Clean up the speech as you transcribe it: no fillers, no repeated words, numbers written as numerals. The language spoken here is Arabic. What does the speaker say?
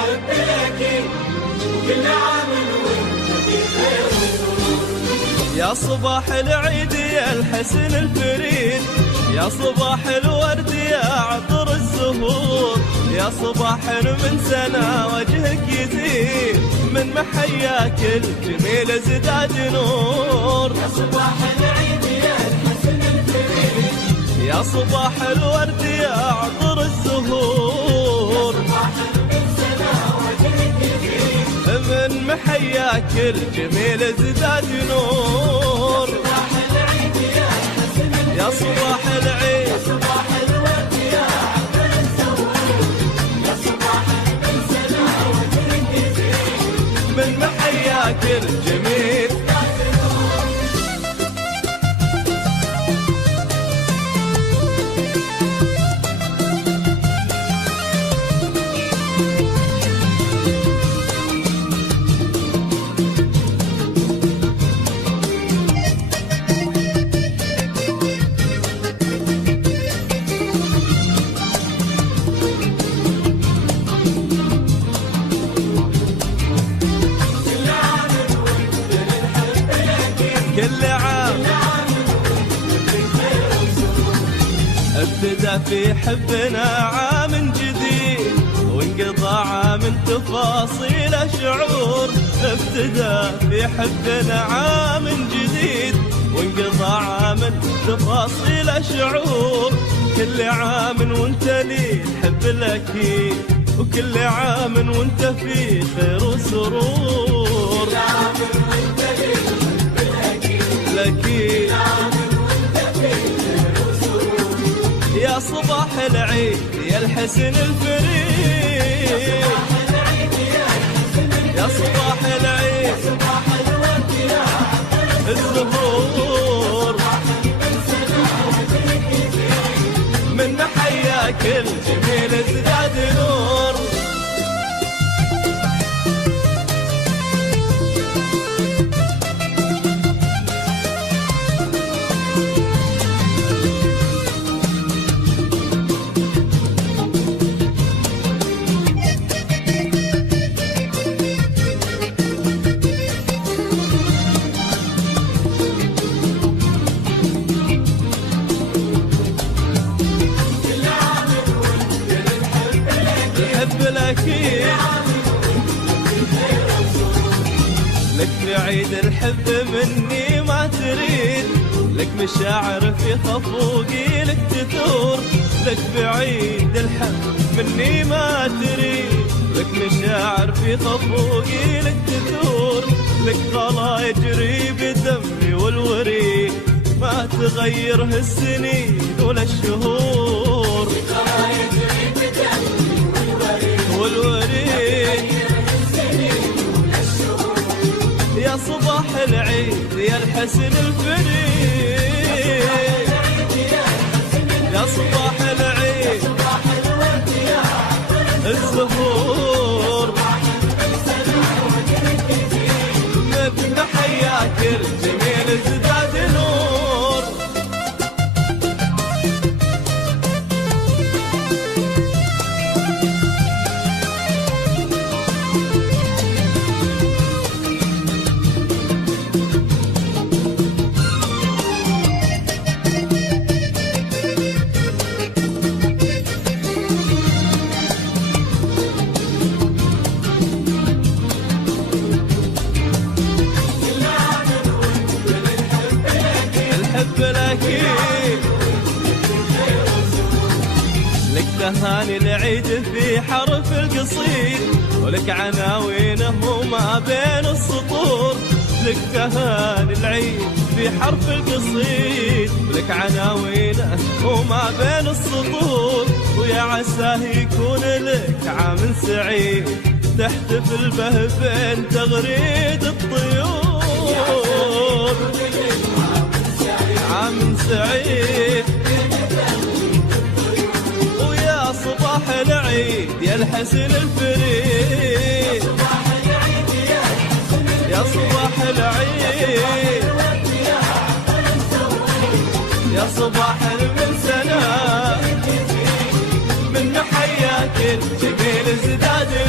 الحب لك وكل عام وانت بخير وسرور. يا صباح العيد يا الحسن الفريد، يا صباح الورد يا عطر الزهور، يا صباح من سنة وجهك يزيد، من محياك الجميل ازداد نور. يا صباح العيد يا الحسن الفريد، يا صباح الورد يا عطر الزهور، من سنة وجهك يزيد، من محياك الجميل ازداد نور. صباح العيد يا الحسن الفريد، يا صباح العيد، صباح الورد يا عطر الزهور، يا صباح من سنة وجهك يزيد، من محياك الجميل. كل عام ابتدى في حبنا عام جديد، وانقضى عام تفاصيل شعور. ابتدى في حبنا عام جديد، وانقضى عام تفاصيل شعور. كل عام وانت لي الحب الاكيد، وكل عام وانت في خير وسرور. كل عام وانت لي الحب الأكيد، يا صباح العيد يا الحسن الفريد، يا صباح العيد، صباح الورد يا الزهور، من محياك الجميل ازداد نور. الحب الأكيد لك في عيد الحب مني ما تريد، لك مشاعر في خفوقي لك تثور. لك في عيد الحب مني ما تريد، لك مشاعر في خفوقي لك تثور. لك غلا يجري بدمي والوريد، ما تغيره السنين ولا الشهور. والوريد يا صباح العيد يا الحسن الفريد، يا صباح العيد، الزهور، من محياك الجميل ازداد نور. الحب الأكيد لك تهاني العيد في حرف القصيد، ولك عناوينه ما بين السطور. لك تهاني العيد في حرف القصيد، لك عناوينه وما بين السطور. ويا عساه يكون لك عام سعيد، تحتفل به بين تغريد الطيور. عام سعيد ويا صباح العيد يا الحسن الفريد، يا صباح العيد، يا صباح العيد.